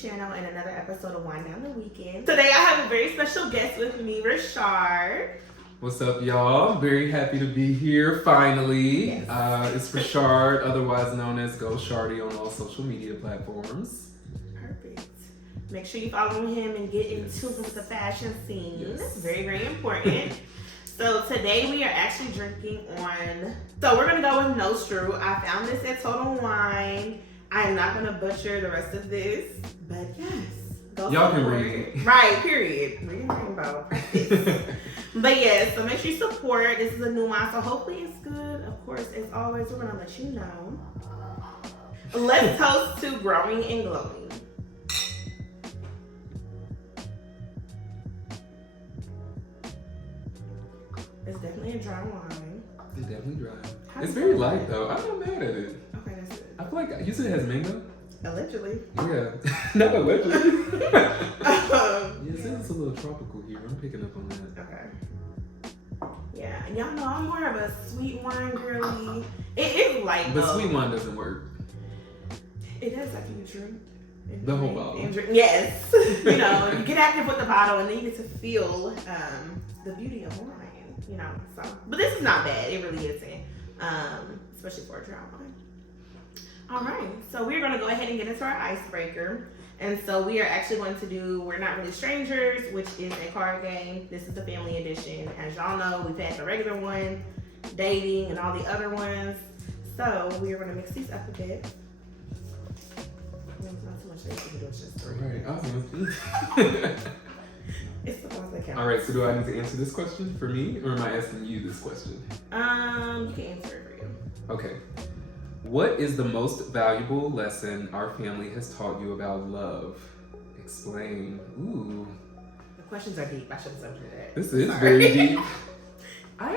channel and another episode of Wind Down the Weekend. Today I have a very special guest with me, Rashard. What's up, y'all? I'm very happy to be here finally. Yes. It's Rashard, otherwise known as Go Shardy on all social media platforms. Perfect. Make sure you follow him and get in tune with the fashion scene. Yes. Very, very important. So today we are actually drinking on, so we're gonna go with No Strew. I found this at Total Wine. I am not gonna butcher the rest of this, but yes. Go Y'all can support read it. it. Right, period. Reading rainbow. Practice. But yeah, so make sure you support. This is a new wine, so hopefully it's good. Of course, as always, we're gonna let you know. Let's toast to growing and glowing. It's definitely a dry wine. It's definitely dry. How It's do very you light like though. I'm not mad at it. Okay, that's it. I feel like you said it has mango. Allegedly. Yeah, not allegedly. Yes, Yeah. it's a little tropical here. I'm picking up on that. Okay. Yeah, and y'all know I'm more of a sweet wine girly. It is light But though. sweet wine doesn't work. It does after you drink. And The whole drink bottle. and drink. Yes. You know, you get active with the bottle and then you get to feel the beauty of wine. You know, so. But this is not bad. It really isn't. Especially for a dry wine. All right, so we're going to go ahead and get into our icebreaker. And so we are actually going to do We're Not Really Strangers, which is a card game. This is the family edition. As y'all know, we've had the regular one, dating, and all the other ones. So we are going to mix these up a bit. There's not too much that you can do, it's just three. Alright, It's the ones that count. Alright, so do I need to answer this question for me, or am I asking you this question? You can answer it for you. Okay. What is the most valuable lesson our family has taught you about love? Explain. Ooh, The questions are deep. I should have told you that. this is Sorry. very deep. I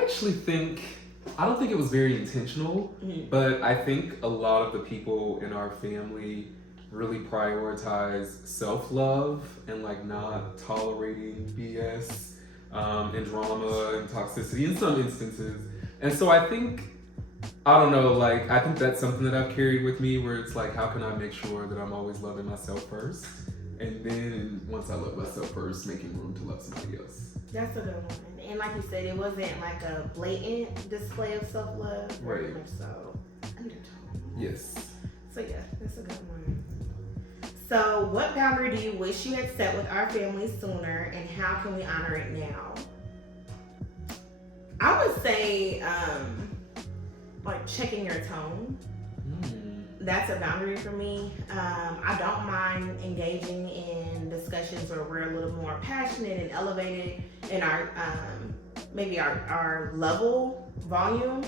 don't think it was very intentional, Mhm. but I think a lot of the people in our family really prioritize self-love and like not tolerating BS and drama and toxicity in some instances. And so I think I think that's something that I've carried with me where it's like, how can I make sure that I'm always loving myself first? And then once I love myself first, making room to love somebody else. That's a good one. And like you said, it wasn't like a blatant display of self-love. Very Right. much so. Undertone. Yes. So yeah, that's a good one. So what boundary do you wish you had set with our family sooner, and how can we honor it now? I would say, like checking your tone. That's a boundary for me. I don't mind engaging in discussions where we're a little more passionate and elevated in our maybe our level, volume.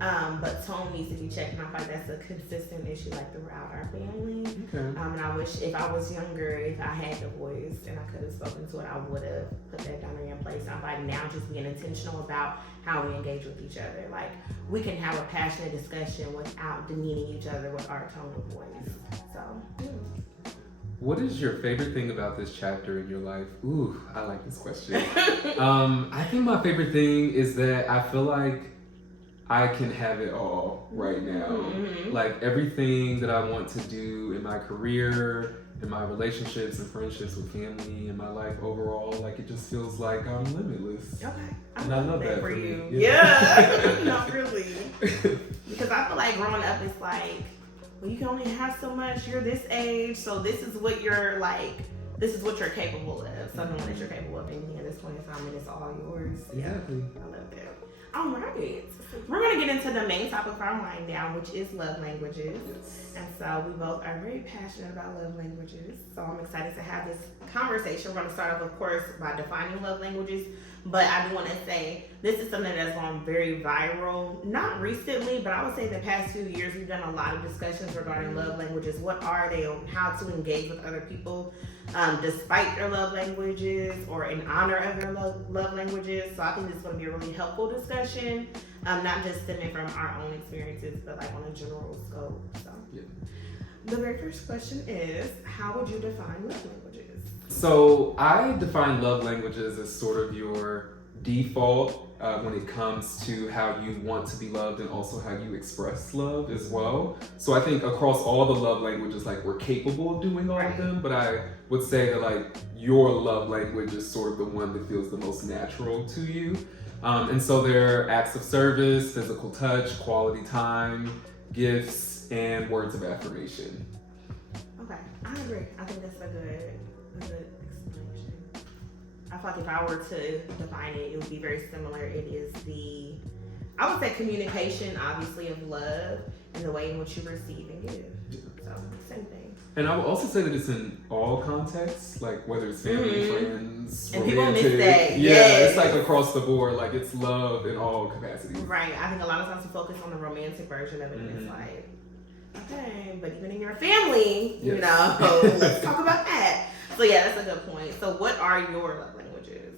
But tone needs to be checked, and I find that's a consistent issue like throughout our family. Okay. And I wish if I was younger, if I had the voice and I could have spoken to it, I would have put that boundary in place. I find now just being intentional about how we engage with each other. Like we can have a passionate discussion without demeaning each other with our tone of voice. So, What is your favorite thing about this chapter in your life? Ooh, I like this question. I think my favorite thing is that I feel like I can have it all right now. Mhm. Like everything that I want to do in my career, in my relationships and friendships with family, in my life overall, like it just feels like I'm limitless. Okay. And I love that for for you. me. Yeah. No, really. Because I feel like growing up, it's like, well, you can only have so much. You're this age, so this is what you're like. This is what you're capable of. So knowing that you're capable of anything at this point in time, and it's all yours. Exactly. Yeah, I love that. All right. We're going to get into the main topic of our wind down, which is love languages. Yes. And so we both are very passionate about love languages. So I'm excited to have this conversation. We're going to start off, of course, by defining love languages. But I do want to say this is something that's gone very viral. Not recently, but I would say the past few years we've done a lot of discussions regarding love languages. What are they, and how to engage with other people despite their love languages or in honor of their love languages. So I think this is going to be a really helpful discussion, not just stemming from our own experiences, but like on a general scope. So Yeah. the very first question is, how would you define love languages? So I define love languages as sort of your default when it comes to how you want to be loved and also how you express love as well. So I think across all the love languages, like we're capable of doing all of them, but I would say that like your love language is sort of the one that feels the most natural to you. And so there are acts of service, physical touch, quality time, gifts, and words of affirmation. Okay, I agree. I think that's a good explanation. I feel like if I were to define it, it would be very similar. It is I would say communication, obviously, of love and the way in which you receive and give. So, same thing. And I would also say that it's in all contexts, like whether it's family, friends, and romantic. people miss that. Yeah, it's like across the board, like it's love in all capacities. Right. I think a lot of times we focus on the romantic version of it, and it's like, okay, but even in your family, you know, let's talk about that. So yeah, that's a good point. So what are your love languages?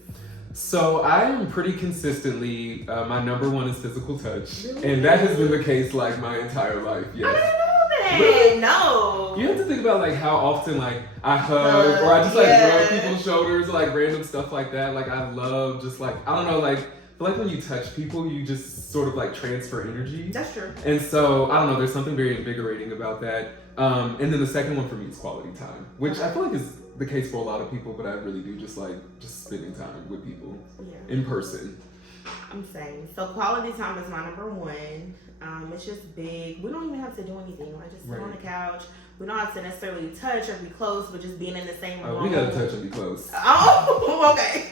So I am pretty consistently, my number one is physical touch. And that has been the case like my entire life, yes. I didn't know that. Really? No. You have to think about like how often like I hug or I just like rub people's shoulders, like random stuff like that. Like I love just like, I don't know, like when you touch people, you just sort of like transfer energy. That's true. And so, I don't know, there's something very invigorating about that. And then the second one for me is quality time, which I feel like is the case for a lot of people, but I really do just like spending time with people in person. I'm saying. So quality time is my number one. It's just big. We don't even have to do anything. Like just sit on the couch. We don't have to necessarily touch or be close, but just being in the same room. We gotta touch and be close. Oh, okay.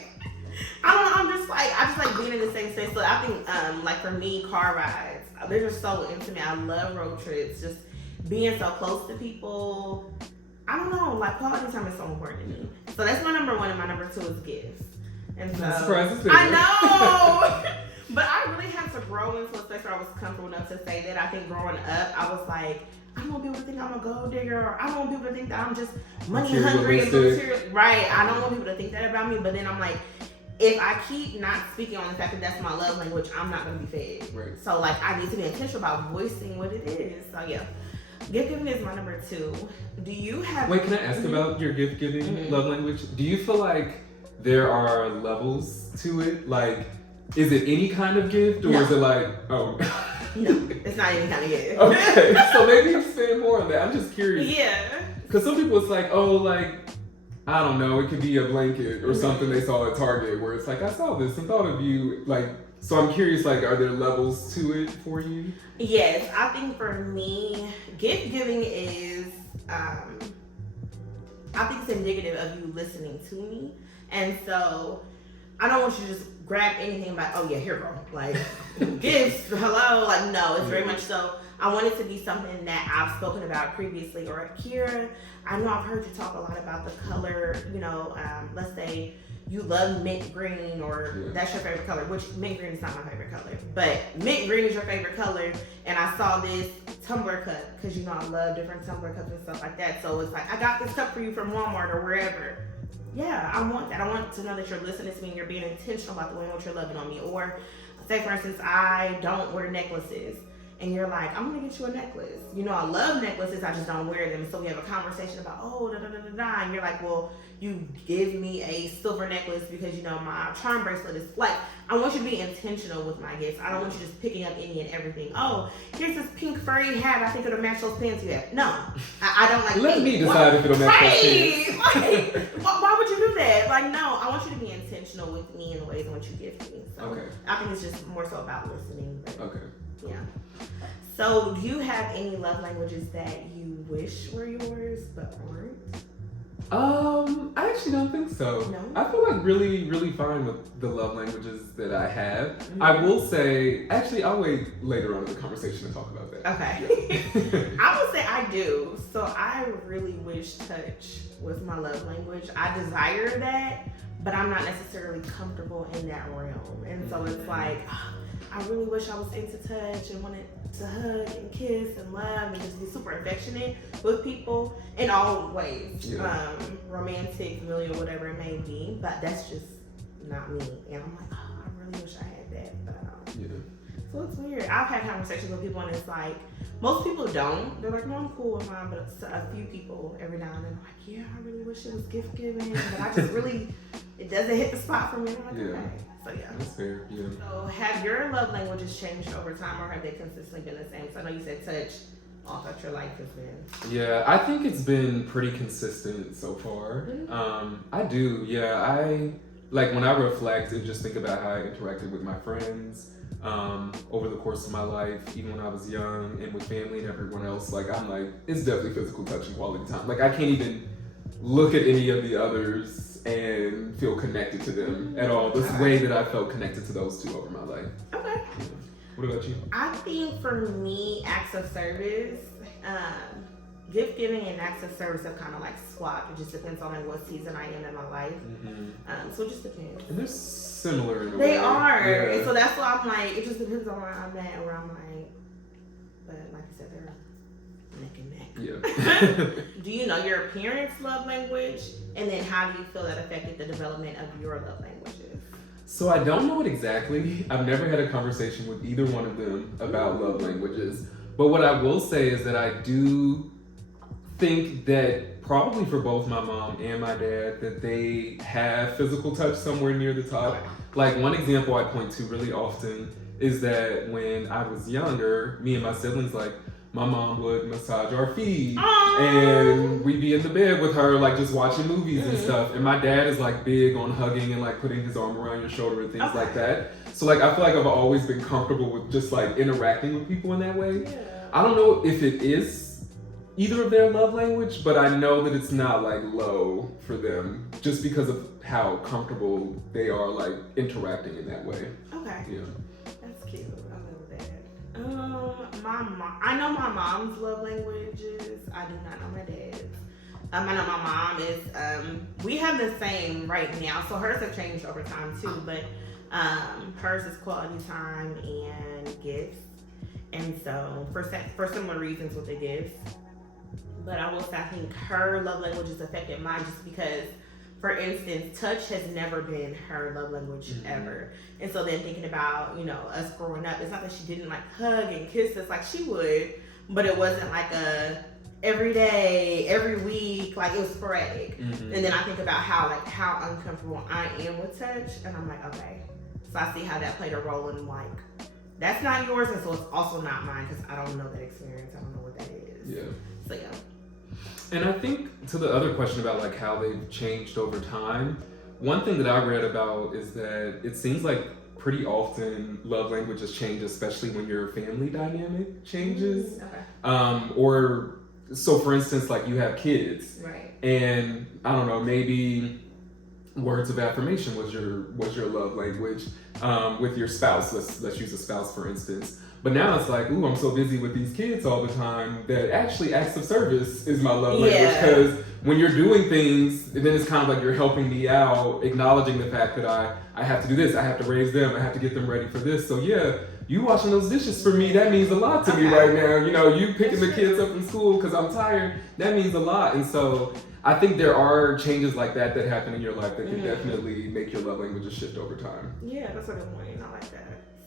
I don't know. I just like being in the same space. So I think, like for me, car rides, they're just so intimate. I love road trips. Just being so close to people. I don't know. Like quality time is so important to me. So that's my number one, and my number two is gifts. And so I know, but I really had to grow into a space where I was comfortable enough to say that. I think growing up, I was like, I don't want people to think I'm a gold digger, or I don't want people to think that I'm just money hungry and material. Right? I don't want people to think that about me. But then I'm like, if I keep not speaking on the fact that that's my love language, I'm not going to be fed. Right. So like, I need to be intentional about voicing what it is. So yeah. Gift giving is my number two. Do you have... Wait, can I ask about your gift giving love language? Do you feel like there are levels to it? Like, is it any kind of gift, or is it like, No, it's not any kind of gift. Okay, so maybe expand more on that. I'm just curious. Yeah. Because some people it's like, oh, like, I don't know, it could be a blanket or something they saw at Target where it's like, I saw this and thought of you. Like, so I'm curious, like, are there levels to it for you? Yes, I think for me, gift giving is, I think it's indicative of you listening to me. And so I don't want you to just grab anything about, oh yeah, here girl, like gifts, hello, like no, it's very much so. I want it to be something that I've spoken about previously, or Kira, I know I've heard you talk a lot about the color, you know, let's say you love mint green, or that's your favorite color, which mint green is not my favorite color, but mint green is your favorite color. And I saw this tumbler cup, because you know I love different tumbler cups and stuff like that. So it's like, I got this cup for you from Walmart or wherever. Yeah, I want that. I want to know that you're listening to me and you're being intentional about the way in which you're loving on me. Or say, for instance, I don't wear necklaces, and you're like, I'm gonna get you a necklace. You know, I love necklaces, I just don't wear them. So we have a conversation about, oh, da da da da da. And you're like, well, you give me a silver necklace because, you know, my charm bracelet is like, I want you to be intentional with my gifts. I don't want you just picking up any and everything. Oh, here's this pink furry hat. I think it'll match those pants you have. No, I don't like Let me decide if it'll match those pants. Like, why would you do that? Like, no, I want you to be intentional with me in the ways in which you gift me. So I think it's just more so about listening. But, yeah. So, do you have any love languages that you wish were yours but aren't? I actually don't think so. No? I feel like really, really fine with the love languages that I have. I will say, actually, I'll wait later on in the conversation to talk about that. Okay. Yeah. I would say I do. So I really wish touch was my love language. I desire that, but I'm not necessarily comfortable in that realm. And so it's like, I really wish I was into touch and wanted to hug and kiss and love and just be super affectionate with people in all ways, romantic, familial, whatever it may be. But that's just not me. And I'm like, oh, I really wish I had that, but I don't. So it's weird. I've had conversations with people, and it's like, most people don't. They're like, no, I'm cool with mine. But a few people every now and then are like, yeah, I really wish it was gift giving, but I just really, it doesn't hit the spot for me. And I'm like, okay. So yeah. That's fair. Yeah. So have your love languages changed over time, or have they consistently been the same? So I know you said touch all throughout your life has been. Yeah, I think it's been pretty consistent so far. I do. Yeah, I like when I reflect and just think about how I interacted with my friends over the course of my life, even when I was young, and with family and everyone else. Like I'm like, it's definitely physical touch and quality time. Like I can't even look at any of the others and feel connected to them at all. This way that I felt connected to those two over my life. Okay. Yeah. What about you? I think for me, acts of service, gift giving and acts of service have kind of like swapped. It just depends on like what season I am in my life. So it just depends. And they're similar in a way. They are. Yeah. And so that's why I'm like, it just depends on where I'm at and where I'm like, but like I said, they're neck and neck. Yeah. Do you know your parents' love language? And then how do you feel that affected the development of your love languages? So I don't know it exactly. I've never had a conversation with either one of them about love languages. But what I will say is that I do think that probably for both my mom and my dad that they have physical touch somewhere near the top. Like one example I point to really often is that when I was younger, me and my siblings, like my mom would massage our feet and we'd be in the bed with her like just watching movies and stuff, and my dad is like big on hugging and like putting his arm around your shoulder and things like that. So like I feel like I've always been comfortable with just like interacting with people in that way. I don't know if it is either of their love language, but I know that it's not like low for them just because of how comfortable they are like interacting in that way. Okay. Yeah. That's cute. I love that. My mom. I know my mom's love languages. I do not know my dad's. I know my mom is. We have the same right now, so hers have changed over time too. But hers is quality time and gifts, and so for similar reasons with the gifts. But I will say I think her love language has affected mine just because, for instance, touch has never been her love language ever. And so then thinking about, you know, us growing up, it's not that she didn't like hug and kiss us like she would, but it wasn't like a every day, every week, like it was sporadic. And then I think about how uncomfortable I am with touch, and I'm like, okay. So I see how that played a role in like, that's not yours, and so it's also not mine because I don't know that experience. I don't know what that is. Yeah. So yeah. And I think to the other question about like how they've changed over time, one thing that I read about is that it seems like pretty often love languages change, especially when your family dynamic changes. Or so for instance, like you have kids, Right. and I don't know, maybe words of affirmation was your love language with your spouse. Let's use a spouse for instance. But now it's like, ooh, I'm so busy with these kids all the time that actually acts of service is my love language. Because when you're doing things, then it's kind of like you're helping me out, acknowledging the fact that I have to do this, I have to raise them, I have to get them ready for this. So yeah, you washing those dishes for me, that means a lot to me right now. You know, you picking the kids up from school because I'm tired, that means a lot. And so I think there are changes like that happen in your life that can definitely make your love languages shift over time. Yeah, that's a good point. I like that.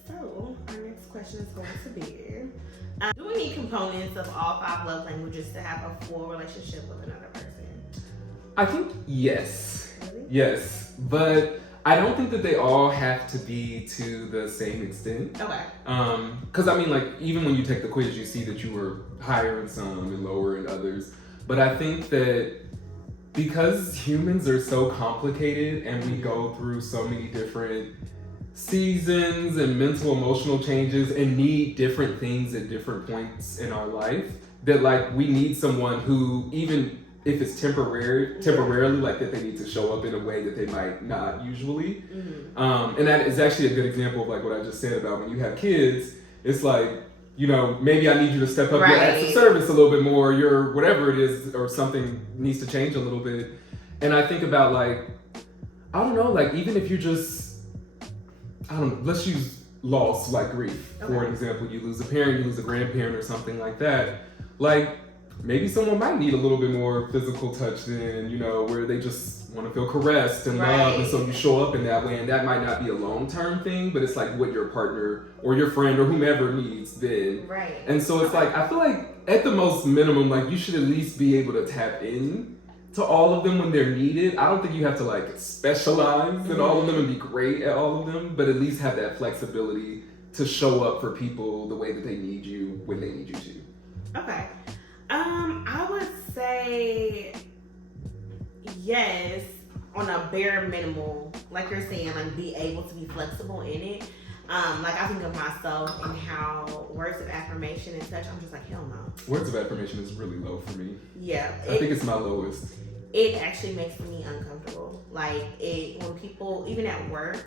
So our next question is going to be, do we need components of all 5 love languages to have a full relationship with another person? I think yes. Really? Yes. But I don't think that they all have to be to the same extent. Okay. Because I mean, like, even when you take the quiz, you see that you were higher in some and lower in others. But I think that because humans are so complicated and we go through so many different seasons and mental emotional changes and need different things at different points in our life, that like we need someone who, even if it's temporarily, like that they need to show up in a way that they might not usually. And that is actually a good example of like what I just said about when you have kids. It's like, you know, maybe I need you to step up your acts of service a little bit more, your whatever it is, or something needs to change a little bit. And I think about like, I don't know, like even if you just, I don't know, let's use loss, like grief. For an example, you lose a parent, you lose a grandparent or something like that. Like maybe someone might need a little bit more physical touch than, you know, where they just want to feel caressed and loved, and so you show up in that way, and that might not be a long-term thing, but it's like what your partner or your friend or whomever needs then. And so it's like, I feel like at the most minimum, like you should at least be able to tap in to all of them when they're needed. I don't think you have to like specialize in all of them and be great at all of them, but at least have that flexibility to show up for people the way that they need you when they need you to. Okay. I would say yes on a bare minimal, like you're saying, like be able to be flexible in it. Like I think of myself and how words of affirmation and such, I'm just like, hell no. Words of affirmation is really low for me. Yeah. I think it's my lowest. It actually makes me uncomfortable. Like when people, even at work,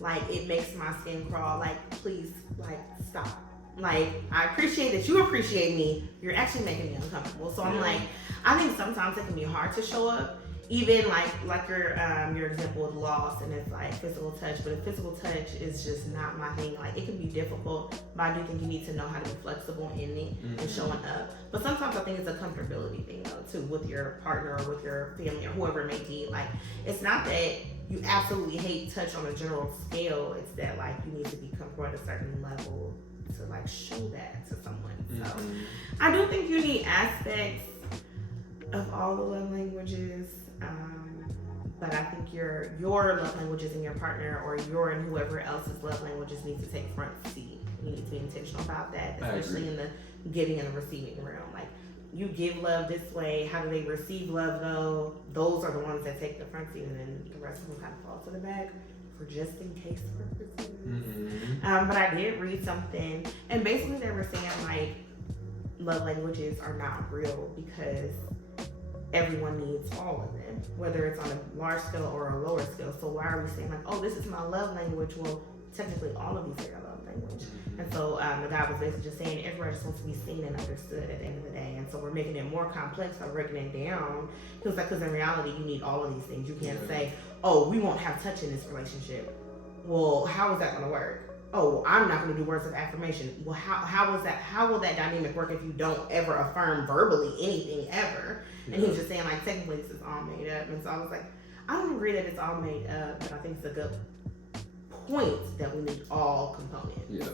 like it makes my skin crawl. Like please, like stop. Like I appreciate that you appreciate me. You're actually making me uncomfortable. So I'm like, I think sometimes it can be hard to show up. Even like your example with loss and it's like physical touch, but if physical touch is just not my thing, like it can be difficult, but I do think you need to know how to be flexible in it and showing up. But sometimes I think it's a comfortability thing though too, with your partner or with your family or whoever it may be. Like it's not that you absolutely hate touch on a general scale, it's that like you need to be comfortable at a certain level to like show that to someone. So I do think you need aspects of all the love languages. But I think your love languages and your partner or your and whoever else's love languages need to take front seat. You need to be intentional about that, especially in the giving and the receiving realm. Like you give love this way, how do they receive love though? Those are the ones that take the front seat, and then the rest of them kind of fall to the back for just in case purposes. But I did read something, and basically they were saying like love languages are not real because everyone needs all of them, whether it's on a large scale or a lower scale. So why are we saying like, oh, this is my love language? Well, technically all of these are your love language. And so the guy was basically just saying everybody just wants to be seen and understood at the end of the day. And so we're making it more complex by breaking it down. Because in reality, you need all of these things. You can't say, oh, we won't have touch in this relationship. Well, how is that going to work? Oh, I'm not going to do words of affirmation. Well, how will that dynamic work if you don't ever affirm verbally anything ever? And he was just saying like technically this is all made up. And so I was like, I don't agree that it's all made up, but I think it's a good point that we need all components. Yeah.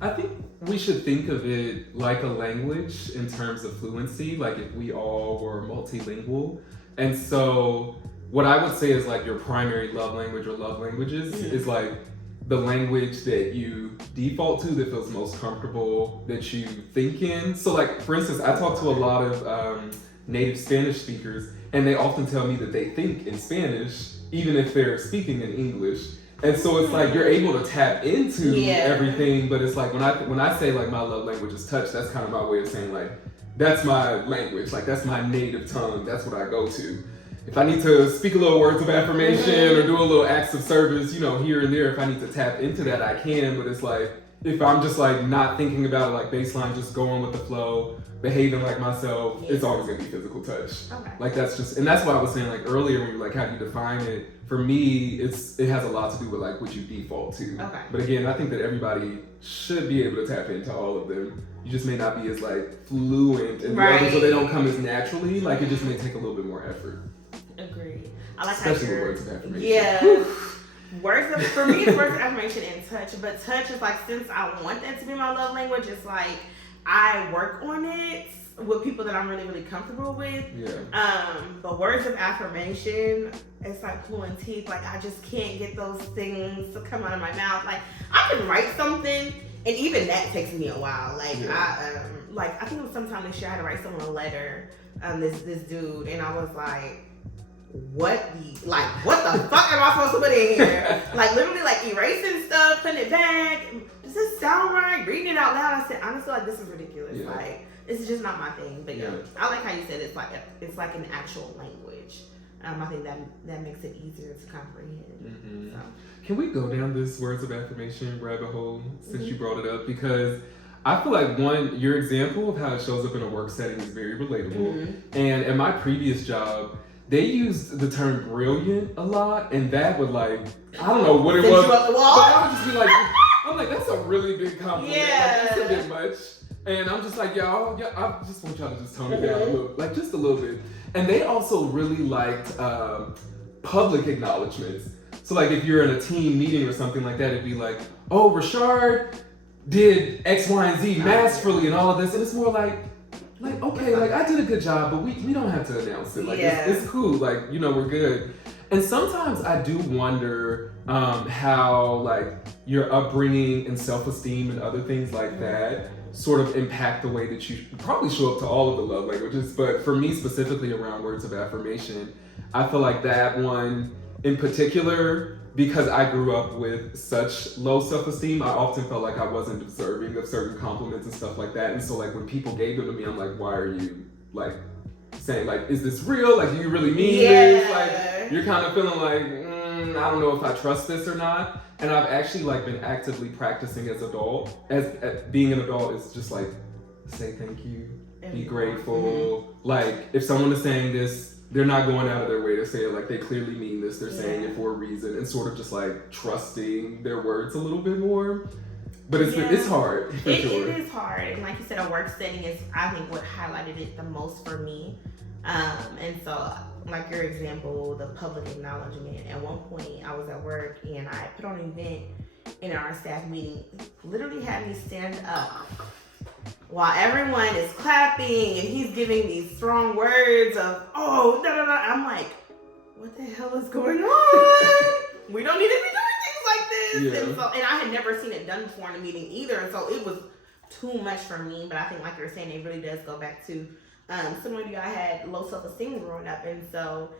I think we should think of it like a language in terms of fluency, like if we all were multilingual. And so what I would say is like your primary love language or love languages is like the language that you default to that feels most comfortable, that you think in. So like, for instance, I talk to a lot of native Spanish speakers, and they often tell me that they think in Spanish, even if they're speaking in English. And so it's like, you're able to tap into everything, but it's like, when I say like my love language is touch, that's kind of my way of saying like, that's my language, like that's my native tongue, that's what I go to. If I need to speak a little words of affirmation or do a little acts of service, you know, here and there, if I need to tap into that, I can. But it's like, if I'm just like not thinking about it, like baseline, just going with the flow, behaving like myself, it's always gonna be physical touch. Okay. Like that's just, and that's why I was saying like earlier when you were like, how do you define it? For me, it has a lot to do with like what you default to. Okay. But again, I think that everybody should be able to tap into all of them. You just may not be as like fluent in the others, so they don't come as naturally. Like it just may take a little bit more effort. Agreed. I like especially how with words of affirmation. Yeah. For me, it's words of affirmation and touch. But touch is like, since I want that to be my love language, it's like I work on it with people that I'm really, really comfortable with. Yeah. But words of affirmation, it's like pulling teeth. Like I just can't get those things to come out of my mouth. Like I can write something, and even that takes me a while. Like I think it was sometime this year I had to write someone a letter. This dude, and I was like, what the fuck am I supposed to put in here? Like literally like erasing stuff, putting it back. Does this sound right? Reading it out loud, I said, honestly, like this is ridiculous. Yeah. Like this is just not my thing. But yeah, I like how you said it's like an actual language. I think that makes it easier to comprehend. So. Can we go down this words of affirmation rabbit hole since you brought it up? Because I feel like your example of how it shows up in a work setting is very relatable. And in my previous job, they used the term brilliant a lot, and that would like, I don't know what it was, but I would just be like, I'm like, that's a really big compliment. Yeah. Like, that's a bit much. And I'm just like, y'all, I just want y'all to just tone it down a little, like just a little bit. And they also really liked public acknowledgments. So like if you're in a team meeting or something like that, it'd be like, oh, Rashard did X, Y, and Z masterfully and all of this. And it's more like, like, okay, like I did a good job, but we don't have to announce it. Like it's cool. Like, you know, we're good. And sometimes I do wonder how like your upbringing and self-esteem and other things like that sort of impact the way that you probably show up to all of the love languages. But for me specifically around words of affirmation, I feel like that one in particular, because I grew up with such low self-esteem, I often felt like I wasn't deserving of certain compliments and stuff like that. And so like when people gave them to me, I'm like, why are you like saying like, is this real? Like, do you really mean this? Like, you're kind of feeling like, I don't know if I trust this or not. And I've actually like been actively practicing as being an adult is just like, say thank you, be grateful. Like if someone is saying this, they're not going out of their way to say it. Like they clearly mean this. They're saying it for a reason, and sort of just like trusting their words a little bit more. But it's hard. For sure. It is hard, and like you said, a work setting is I think what highlighted it the most for me. And so like your example, the public acknowledgement. At one point, I was at work and I put on an event, and in our staff meeting, literally had me stand up while everyone is clapping and he's giving these strong words of, oh, da da da. I'm like, what the hell is going on? We don't need to be doing things like this. Yeah. And I had never seen it done before in a meeting either. And so it was too much for me. But I think, like you were saying, it really does go back to similar to you. I had low self-esteem growing up. And so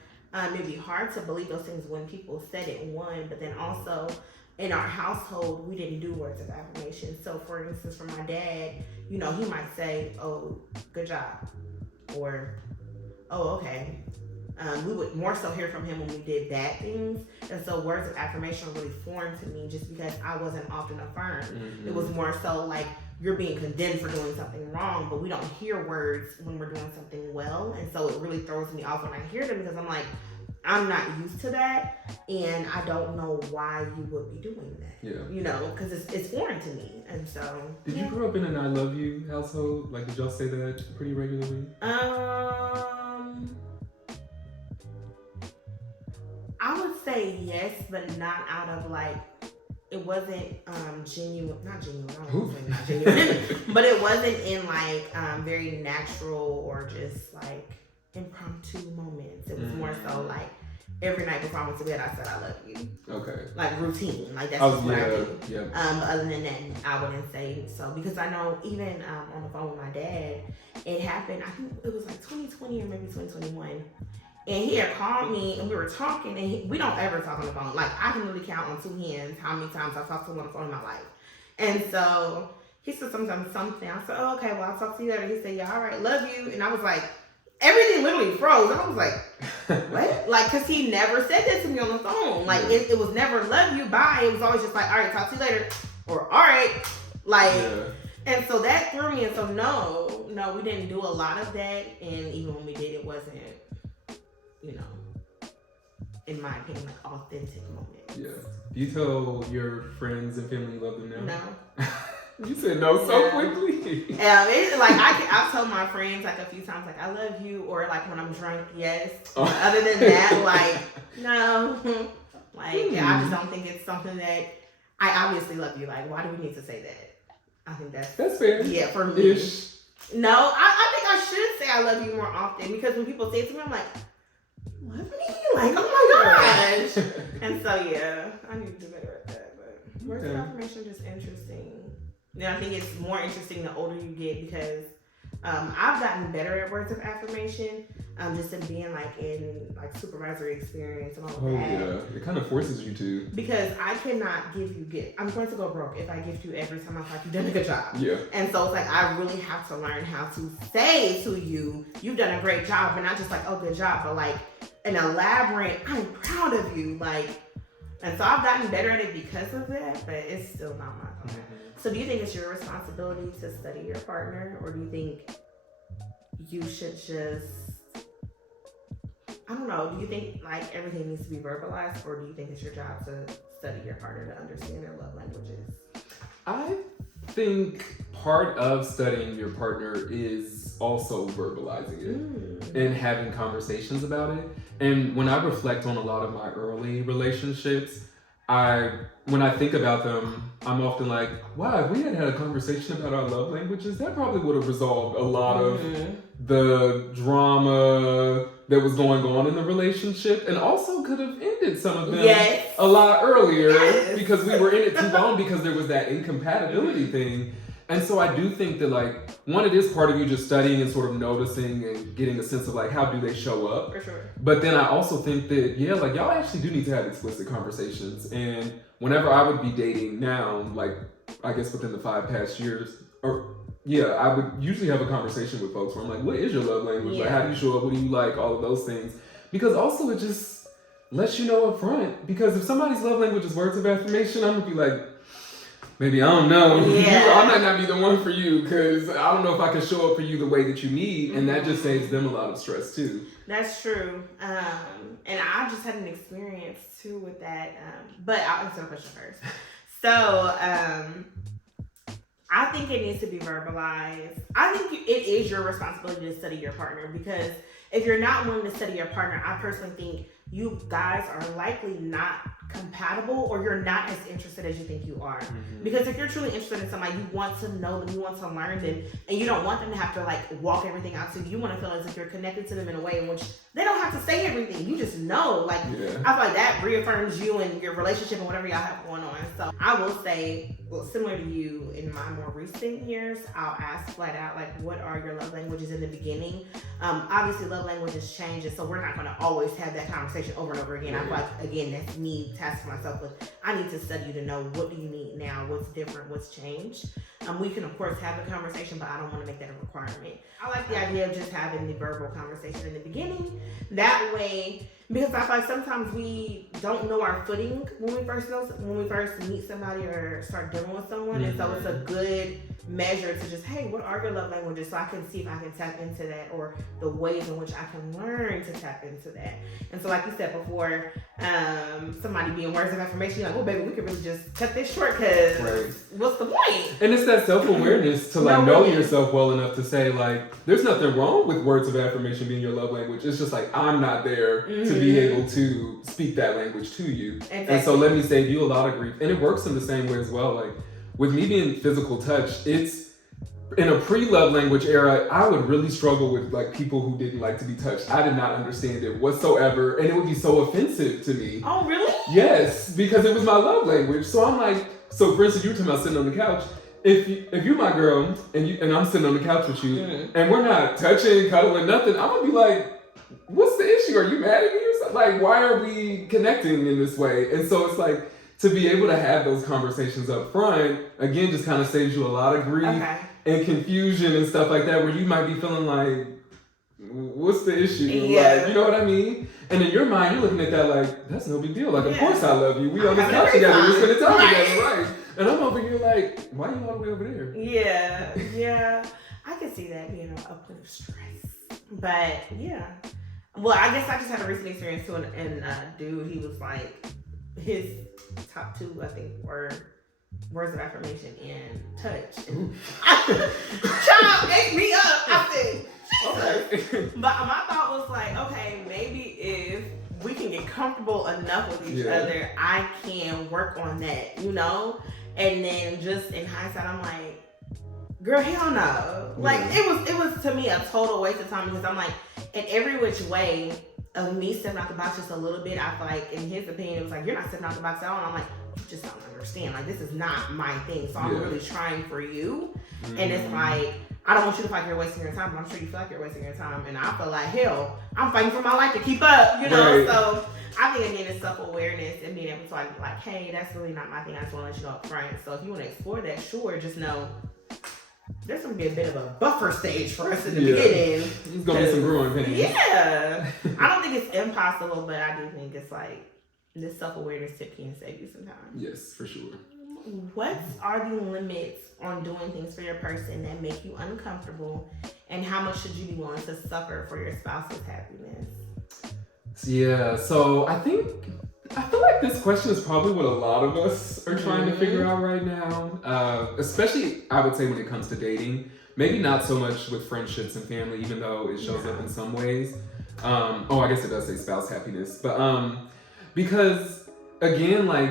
it'd be hard to believe those things when people said it, one. But then also, in our household, we didn't do words of affirmation. So, for instance, for my dad, you know, he might say, oh, good job, or, oh, okay. We would more so hear from him when we did bad things. And so words of affirmation are really foreign to me just because I wasn't often affirmed. Mm-hmm. It was more so like, you're being condemned for doing something wrong, but we don't hear words when we're doing something well. And so it really throws me off when I hear them because I'm like, I'm not used to that, and I don't know why you would be doing that. Yeah. You know, because it's foreign to me, and so. Did you grow up in an "I love you" household? Like, did y'all say that pretty regularly? I would say yes, but not out of like. It wasn't genuine. Not genuine. I don't want to say not genuine, but it wasn't in like very natural or just like impromptu moments. It was more so like every night before I went to bed, I said I love you. Okay. Like routine, like that's what I do. Yeah. But other than that, I wouldn't say so because I know even on the phone with my dad, it happened. I think it was like 2020 or maybe 2021, and he had called me and we were talking. And we don't ever talk on the phone. Like I can really count on two hands how many times I've talked to him on the phone in my life. And so he said sometimes something. I said, oh, okay, well I'll talk to you later. He said, yeah, all right, love you. And I was like. Everything literally froze. I was like, what? Like, because he never said that to me on the phone. Like, it was never love you, bye. It was always just like, all right, talk to you later. Or, all right. Like, and so that threw me. And so, no, we didn't do a lot of that. And even when we did, it wasn't, you know, in my opinion, like authentic moments. Yeah. Do you tell your friends and family you love them now? No. You said no so quickly. It's like I've told my friends like a few times like I love you, or like when I'm drunk, yes. Other than that, like no. Like I just don't think it's something that I obviously love you. Like why do we need to say that? I think that's fair. Yeah, for me. Ish. No, I think I should say I love you more often because when people say it to me, I'm like, love me? Like oh my gosh. And so yeah, I need to do better at that. But words of affirmation just interesting. And I think it's more interesting the older you get because I've gotten better at words of affirmation just in being like in like supervisory experience and all of that. Yeah, it kind of forces you to. Because I cannot give you gift. I'm going to go broke if I gift you every time I feel like you've done a good job. Yeah. And so it's like I really have to learn how to say to you, you've done a great job, and not just like, oh, good job, but like an elaborate, I'm proud of you, like. And so I've gotten better at it because of that, but it's still not my fault. Mm-hmm. So do you think it's your responsibility to study your partner, or do you think you should just, I don't know, do you think like everything needs to be verbalized, or do you think it's your job to study your partner to understand their love languages? I think part of studying your partner is also verbalizing it and having conversations about it. And when I reflect on a lot of my early relationships, when I think about them, I'm often like, wow, if we had a conversation about our love languages, that probably would have resolved a lot of the drama that was going on in the relationship, and also could have ended some of them a lot earlier because we were in it too long because there was that incompatibility thing. And so I do think that, like, one, it is part of you just studying and sort of noticing and getting a sense of, like, how do they show up. For sure. But then I also think that, yeah, like, y'all actually do need to have explicit conversations. And whenever I would be dating now, like, I guess within the past 5 years, I would usually have a conversation with folks where I'm like, what is your love language? Like, how do you show up? What do you like? All of those things. Because also it just lets you know up front. Because if somebody's love language is words of affirmation, I'm going to be like, maybe I don't know. I might not be the one for you because I don't know if I can show up for you the way that you need, and that just saves them a lot of stress too. That's true. And I just had an experience too with that. But I'll answer the question first. So I think it needs to be verbalized. I think it is your responsibility to study your partner, because if you're not willing to study your partner, I personally think you guys are likely not compatible, or you're not as interested as you think you are. Because if you're truly interested in somebody, you want to know them, you want to learn them, and you don't want them to have to like walk everything out to you. You want to feel as if you're connected to them in a way in which they don't have to say everything. You just know. Like, I feel like that reaffirms you and your relationship and whatever y'all have going on. So I will say, well, similar to you, in my more recent years, I'll ask flat out, like, what are your love languages in the beginning? Obviously love languages change, and so we're not going to always have that conversation over and over again. I feel like, again, that's me tasking myself with, I need to study you to know, what do you need now, what's different, what's changed. We can of course have the conversation, but I don't want to make that a requirement. I like the idea of just having the verbal conversation in the beginning. That way, because I feel like sometimes we don't know our footing when we first meet somebody or start dealing with someone, and so it's a good measure to just, hey, what are your love languages, so I can see if I can tap into that, or the ways in which I can learn to tap into that. And so, like you said before, somebody being words of affirmation, you're like, well, baby, we could really just cut this short, because what's the point? And it's that self-awareness to like know yourself well enough to say, like, there's nothing wrong with words of affirmation being your love language. It's just like, I'm not there to be able to speak that language to you. Exactly. And so let me save you a lot of grief. And it works in the same way as well. Like, with me being physical touch, it's in a pre-love language era, I would really struggle with like people who didn't like to be touched. I did not understand it whatsoever, and it would be so offensive to me. Oh, really? Yes, because it was my love language. So I'm like, so for instance, you were talking about sitting on the couch. If you're my girl and I'm sitting on the couch with you, and we're not touching, cuddling, nothing, I'm gonna be like, what's the issue? Are you mad at me or something? Like, why are we connecting in this way? And so it's like, to be able to have those conversations up front, again, just kind of saves you a lot of grief and confusion and stuff like that, where you might be feeling like, what's the issue? Like, you know what I mean? And in your mind, you're looking at that like, that's no big deal. Like, of course I love you. We on this couch together. We're spending time together, right? And I'm over here like, why are you all the way over there? Yeah. I can see that being a point of stress. But, yeah. Well, I guess I just had a recent experience too, and dude, he was like, his top 2, I think, were words of affirmation and touch. And child ate me up. I said, okay. But my thought was like, okay, maybe if we can get comfortable enough with each other, I can work on that, you know? And then just in hindsight, I'm like, girl, hell no. Like, it was to me a total waste of time, because I'm like, in every which way of me stepping out the box just a little bit, I feel like, in his opinion, it was like, you're not stepping out the box at all. And I'm like, you just don't understand. Like, this is not my thing. So I'm really trying for you. And it's like, I don't want you to feel like you're wasting your time, but I'm sure you feel like you're wasting your time. And I feel like, hell, I'm fighting for my life to keep up, you know? So I think, again, it's self-awareness and being able to like, hey, that's really not my thing. I just want to let you know up front. So if you want to explore that, sure, just know there's going to be a bit of a buffer stage for us in the beginning. There's going to be some growing pains. Yeah. I don't think it's impossible, but I do think it's like, this self-awareness tip can save you some time. Yes, for sure. What are the limits on doing things for your person that make you uncomfortable, and how much should you be willing to suffer for your spouse's happiness? Yeah, so I feel like this question is probably what a lot of us are trying to figure out right now. Especially, I would say, when it comes to dating. Maybe not so much with friendships and family, even though it shows up in some ways. I guess it does say spouse happiness. But because again, like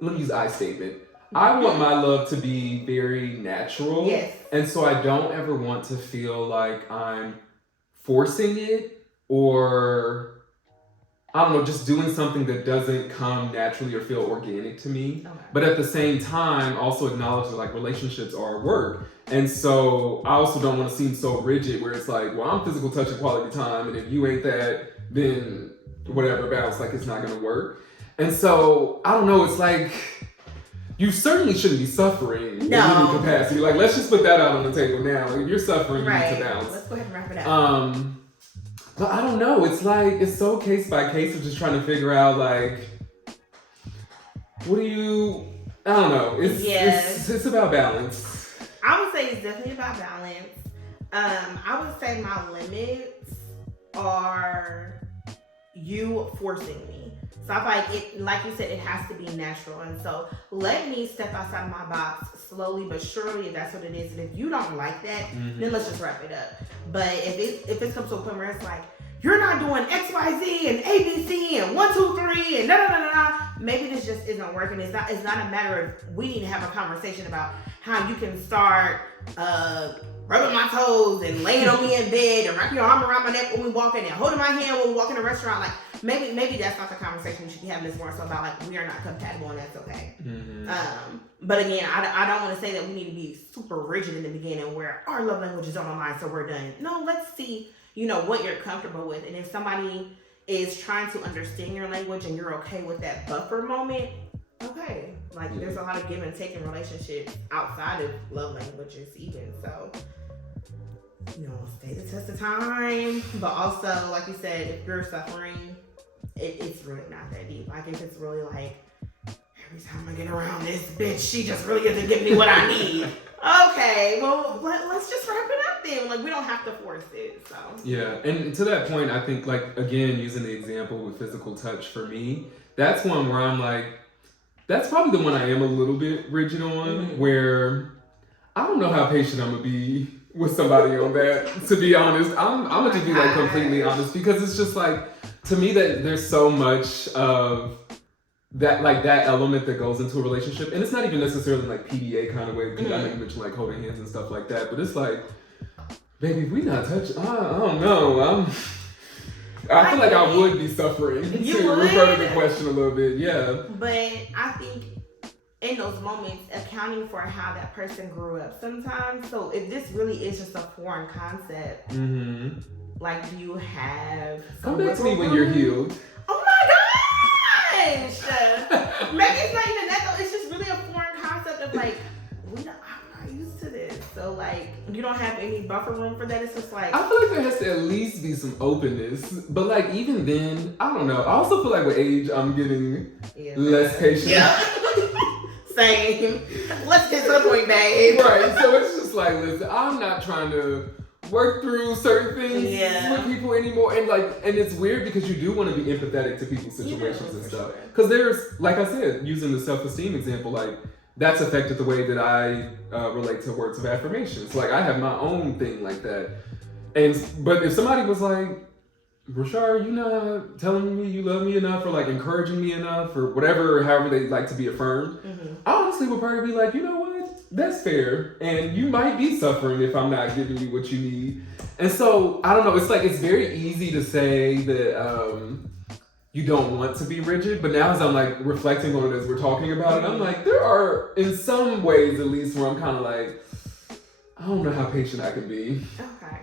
let me use I statement. I want my love to be very natural. Yes. And so I don't ever want to feel like I'm forcing it or, I don't know, just doing something that doesn't come naturally or feel organic to me. Okay. But at the same time, also acknowledge that like relationships are work. And so I also don't want to seem so rigid where it's like, well, I'm physical touch and quality time. And if you ain't that, then whatever, bounce, like it's not going to work. And so, I don't know, it's like, you certainly shouldn't be suffering in any capacity. Like, let's just put that out on the table now. Like, if you're suffering, you need to bounce. Let's go ahead and wrap it up. But I don't know. It's like, it's so case by case of just trying to figure out, like, what do you, I don't know. It's about balance. I would say it's definitely about balance. I would say my limits are you forcing me. So I feel like it, like you said, it has to be natural. And so let me step outside of my box slowly but surely if that's what it is. And if you don't like that, then let's just wrap it up. But if it comes to a point where it's like, you're not doing X, Y, Z and A, B, C and 1, 2, 3 and da, maybe this just isn't working. It's not a matter of, we need to have a conversation about how you can start rubbing my toes and laying on me in bed and wrapping your arm around my neck when we walk in and holding my hand when we walk in a restaurant. Like, maybe that's not the conversation we should be having. This more so about like, we are not compatible and that's okay. But again, I don't want to say that we need to be super rigid in the beginning where our love languages don't align so we're done. No, let's see, what you're comfortable with. And if somebody is trying to understand your language and you're okay with that buffer moment, okay. Like, there's a lot of give and take in relationships outside of love languages even. So, stay the test of time. But also, like you said, if you're suffering, it's really not that deep. Like, if it's really like, every time I get around this bitch, she just really isn't giving me what I need. Okay, well, let's just wrap it up then. Like, we don't have to force it, so. Yeah, and to that point, I think, like, again, using the example with physical touch for me, that's one where I'm like, that's probably the one I am a little bit rigid on, where I don't know how patient I'm going to be with somebody on that, to be honest. I'm going to just be, like, completely honest, because it's just, like, to me, that there's so much of that, like, that element that goes into a relationship, and it's not even necessarily like PDA kind of way, because I know you mentioned like holding hands and stuff like that, but it's like, baby, if we not touching, I don't know, I feel like I would be suffering, to refer to the question a little bit, yeah. But I think in those moments, accounting for how that person grew up sometimes, so if this really is just a foreign concept, like, do you have come back to me when you're healed. Oh my gosh! Maybe it's not even that though. It's just really a foreign concept of like, I'm not used to this. So like, you don't have any buffer room for that. It's just like, I feel like there has to at least be some openness. But like, even then, I don't know. I also feel like with age, I'm getting less patient. Yeah. Same. Let's get to the point, babe. Right. So it's just like, listen, I'm not trying to work through certain things with people anymore, and it's weird because you do want to be empathetic to people's situations and stuff. Because there's, like I said, using the self-esteem example, like that's affected the way that I relate to words of affirmation. So like I have my own thing like that, but if somebody was like, Rashard, you not telling me you love me enough, or like encouraging me enough, or whatever, however they like to be affirmed, I honestly would probably be like, you know what? That's fair, and you might be suffering if I'm not giving you what you need. And so, I don't know, it's like, it's very easy to say that you don't want to be rigid, but now as I'm like reflecting on it as we're talking about it, I'm like, there are, in some ways at least, where I'm kind of like, I don't know how patient I can be. Okay.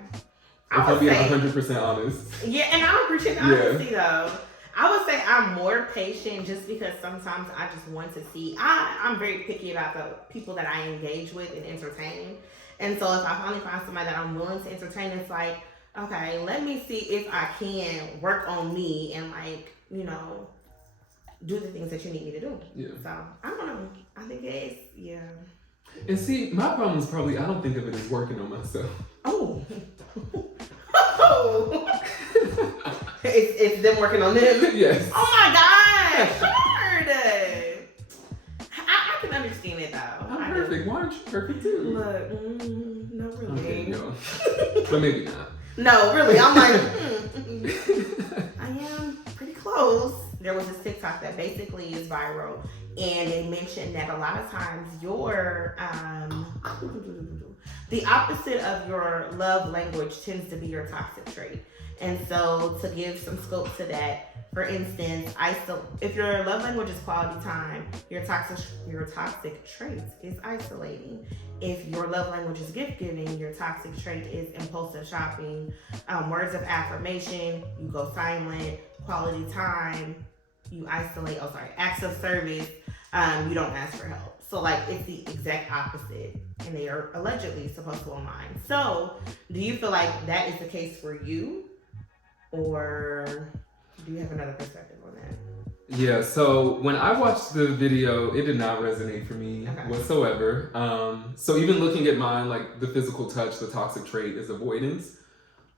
If I'm being 100% honest. Yeah, and I appreciate the honesty though. I would say I'm more patient just because sometimes I just want to see. I'm very picky about the people that I engage with and entertain. And so if I finally find somebody that I'm willing to entertain, it's like, okay, let me see if I can work on me and like, do the things that you need me to do. Yeah. So I don't know. I think it's, And see, my problem is probably I don't think of it as working on myself. Oh. It's them working on them? Yes. Oh my gosh! Sure. I can understand it though. I'm perfect. Why aren't you perfect too? Look, no really. Okay, no. But maybe not. No, really. I'm like, I am pretty close. there was this TikTok that basically is viral, and they mentioned that a lot of times your the opposite of your love language tends to be your toxic trait. And so to give some scope to that, for instance, if your love language is quality time, your toxic trait is isolating. If your love language is gift giving, your toxic trait is impulsive shopping. Words of affirmation, you go silent. Quality time, you isolate. Acts of service, you don't ask for help. So like it's the exact opposite, and they are allegedly supposed to align. So do you feel like that is the case for you, or do you have another perspective on that? Yeah, so when I watched the video, it did not resonate for me whatsoever. So even looking at mine, like the physical touch, the toxic trait is avoidance.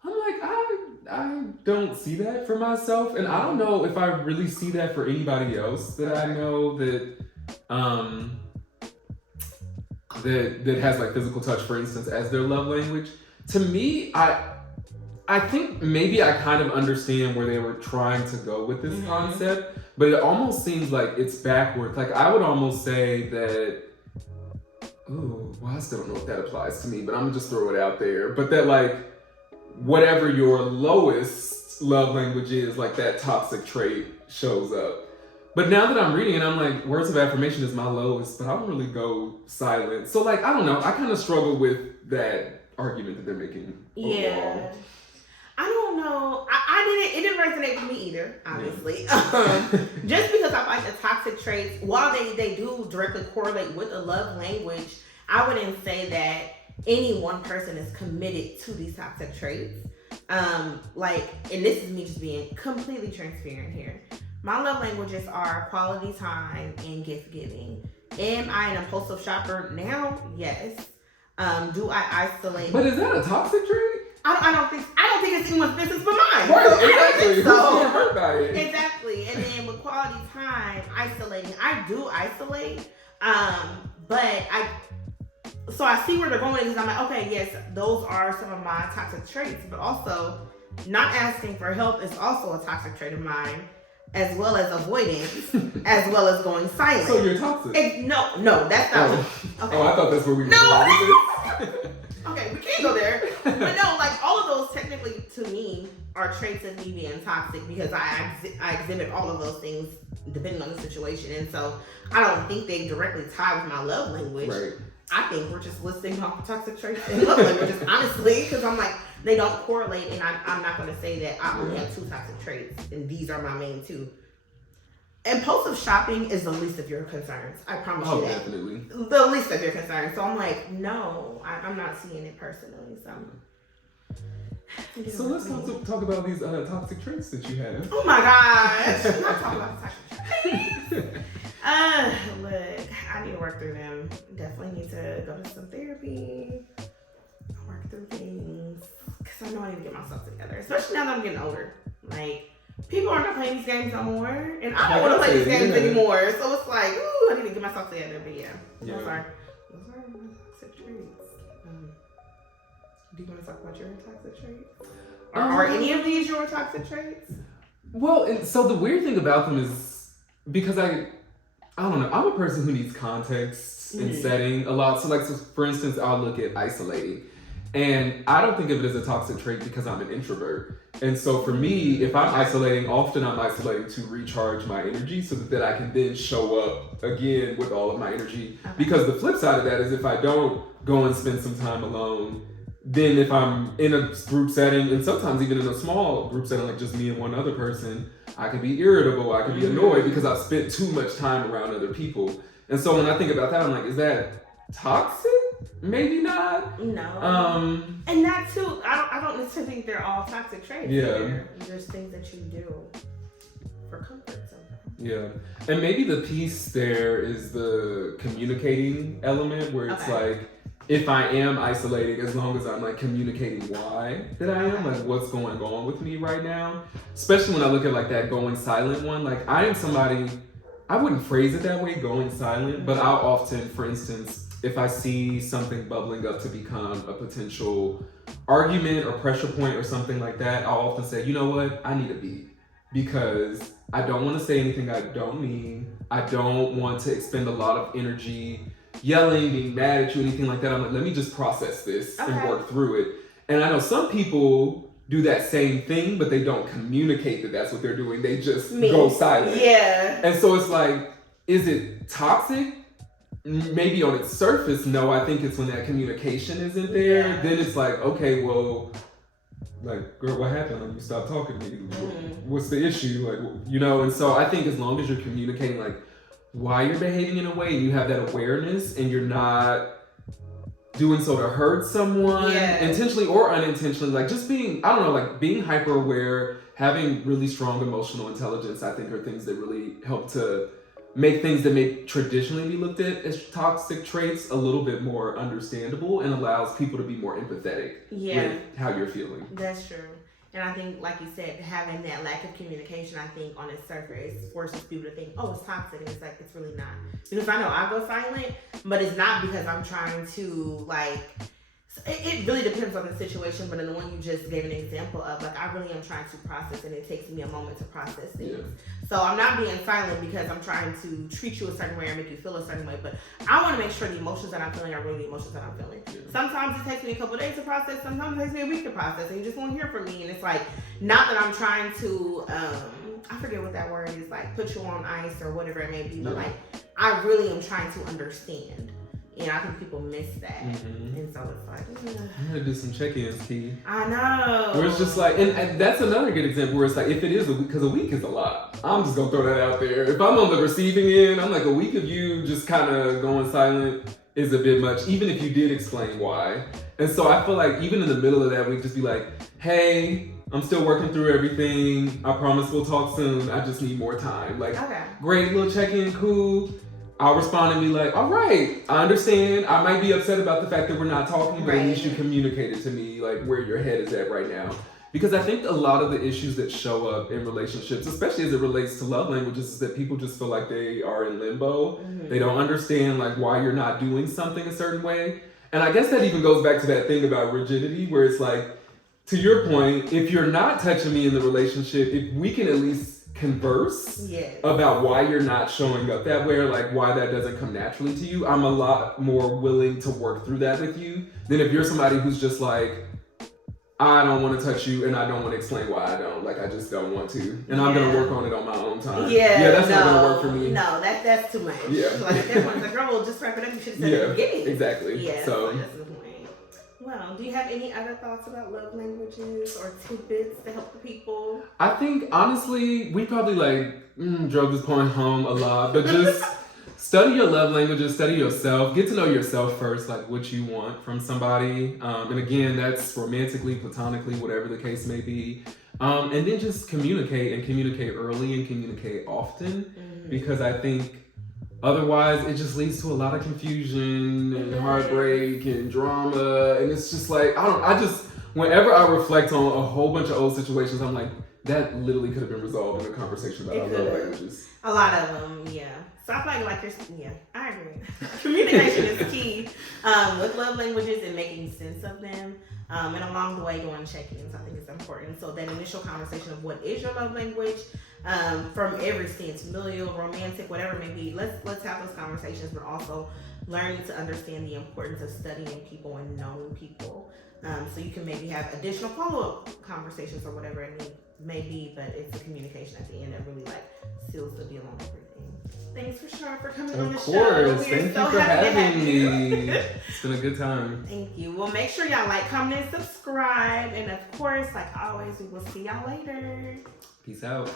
I'm like, I don't see that for myself, and I don't know if I really see that for anybody else that I know that that has like physical touch, for instance, as their love language. To me, I think maybe I kind of understand where they were trying to go with this concept, but it almost seems like it's backwards. Like I would almost say that, I still don't know if that applies to me, but I'm gonna just throw it out there. But that like, whatever your lowest love language is, like that toxic trait shows up. But now that I'm reading it, I'm like, words of affirmation is my lowest, but I don't really go silent. So like, I don't know. I kind of struggle with that argument that they're making overall. I don't know. It didn't resonate with me either, honestly. Just because I like the toxic traits, while they do directly correlate with the love language, I wouldn't say that any one person is committed to these toxic traits. And this is me just being completely transparent here. My love languages are quality time and gift giving. Am I an impulsive shopper now? Yes. Do I isolate? But is that a toxic trait? I don't think it's anyone's business but mine. Right, exactly. Who's So, getting hurt by it? Exactly. And then with quality time, isolating. I do isolate. But I see where they're going because I'm like, okay, yes, those are some of my toxic traits, but also not asking for help is also a toxic trait of mine, as well as avoidance, as well as going silent. So you're toxic? No, that's not. Okay. Oh, I thought that's where we were going with this. Okay, we can't go there. But no, like all of those technically to me are traits of me being toxic because I exhibit all of those things depending on the situation. And so I don't think they directly tie with my love language. Right. I think we're just listing off toxic traits and love languages, honestly, because I'm like, they don't correlate, and I'm not going to say that I only have two toxic traits, and these are my main two. Impulsive shopping is the least of your concerns. I promise you that. Definitely. The least of your concerns. So I'm like, no, I'm not seeing it personally. So let's talk about these toxic traits that you have. Oh my gosh. I'm not talking about toxic traits. Look, I need to work through them. Definitely need to go to some therapy. Work through things. Because I know I need to get myself together. Especially now that I'm getting older. Like, people aren't playing these games no more. And I don't want to play these games anymore. So it's like, ooh, I need to get myself together. But yeah. Those are my toxic traits. Do you want to talk about your toxic traits? Are any of these your toxic traits? Well, and so the weird thing about them is because I don't know, I'm a person who needs context and setting a lot. So for instance, I'll look at isolating. And I don't think of it as a toxic trait because I'm an introvert. And so for me, if I'm isolating, often I'm isolating to recharge my energy so that I can then show up again with all of my energy. Okay. Because the flip side of that is if I don't go and spend some time alone, then if I'm in a group setting, and sometimes even in a small group setting, like just me and one other person, I can be irritable, I can be annoyed because I've spent too much time around other people. And so when I think about that, I'm like, is that toxic? Maybe not. No. And that too, I don't necessarily think they're all toxic traits. Yeah. There's things that you do for comfort sometimes. Yeah. And maybe the piece there is the communicating element where it's like, if I am isolating, as long as I'm like communicating why that I am, like what's going on with me right now. Especially when I look at like that going silent one. Like I am somebody, I wouldn't phrase it that way, going silent, but I'll often, for instance, if I see something bubbling up to become a potential argument or pressure point or something like that, I'll often say, you know what, I need a beat. because I don't want to say anything I don't mean. I don't want to expend a lot of energy yelling, being mad at you, anything like that. I'm like, let me just process this and work through it. And I know some people do that same thing, but they don't communicate that that's what they're doing. They just go silent. Yeah. And so it's like, is it toxic? Maybe on its surface, no. I think it's when that communication isn't there. Yeah. Then it's like, okay, well, like, girl, what happened? Like, you stopped talking to me. What's the issue? Like, you know. And so I think as long as you're communicating, like, why you're behaving in a way, and you have that awareness, and you're not doing so to hurt someone, intentionally or unintentionally, like just being, I don't know, like being hyper aware, having really strong emotional intelligence, I think are things that really help to make things that may traditionally be looked at as toxic traits a little bit more understandable, and allows people to be more empathetic with how you're feeling. That's true. And I think, like you said, having that lack of communication, I think on its surface forces people to think, oh, it's toxic. And it's like, it's really not. Because I know I go silent, but it's not because I'm trying to, like, it really depends on the situation. But in the one you just gave an example of, like, I really am trying to process, and it takes me a moment to process things. Yeah. So I'm not being silent because I'm trying to treat you a certain way or make you feel a certain way. But I want to make sure the emotions that I'm feeling are really the emotions that I'm feeling. Yeah. Sometimes it takes me a couple of days to process. Sometimes it takes me a week to process. And you just won't hear from me. And it's like, not that I'm trying to, I forget what that word is, like put you on ice or whatever it may be. But like, I really am trying to understand. And I think people miss that. Mm-hmm. And so it's like, I'm gonna do some check-ins, Key. I know. Where it's just like, and that's another good example where it's like, if it is a week, because a week is a lot. I'm just gonna throw that out there. If I'm on the receiving end, I'm like, a week of you just kind of going silent is a bit much, even if you did explain why. And so I feel like even in the middle of that week, just be like, hey, I'm still working through everything. I promise we'll talk soon. I just need more time. Like, great little check-in, cool. I'll respond and be like, all right, I understand. I might be upset about the fact that we're not talking, but at least you communicated to me like where your head is at right now. Because I think a lot of the issues that show up in relationships, especially as it relates to love languages, is that people just feel like they are in limbo. Mm-hmm. They don't understand like why you're not doing something a certain way. And I guess that even goes back to that thing about rigidity, where it's like, to your point, if you're not touching me in the relationship, if we can at least converse about why you're not showing up that way, or like why that doesn't come naturally to you, I'm a lot more willing to work through that with you than if you're somebody who's just like, I don't want to touch you and I don't want to explain why I don't, like I just don't want to, and I'm gonna work on it on my own time. That's not gonna work for me. No, that's too much. Like at that point, like, girl, well, just wrap it up. You should have said it at the beginning. Exactly. So that's the point. Well, do you have any other thoughts about love languages or tidbits to help the people? I think, honestly, we probably drove this point home a lot, but just study your love languages, study yourself, get to know yourself first, like what you want from somebody. And again, that's romantically, platonically, whatever the case may be. And then just communicate early and communicate often, because I think otherwise, it just leads to a lot of confusion and heartbreak and drama. And it's just like, whenever I reflect on a whole bunch of old situations, I'm like, that literally could have been resolved in a conversation about our love languages. A lot of them, So I feel like I agree. Communication is key with love languages and making sense of them. And along the way, doing check-ins, I think it's important. So that initial conversation of what is your love language, from every stance, familial, romantic, whatever it may be, let's have those conversations, but also learning to understand the importance of studying people and knowing people. So you can maybe have additional follow-up conversations or whatever it may be, but it's the communication at the end that really seals the deal on everything. Thanks for coming on the show. Of course. Thank you for having me. It's been a good time. Thank you. Well, make sure y'all like, comment, and subscribe. And of course, like always, we will see y'all later. Peace out.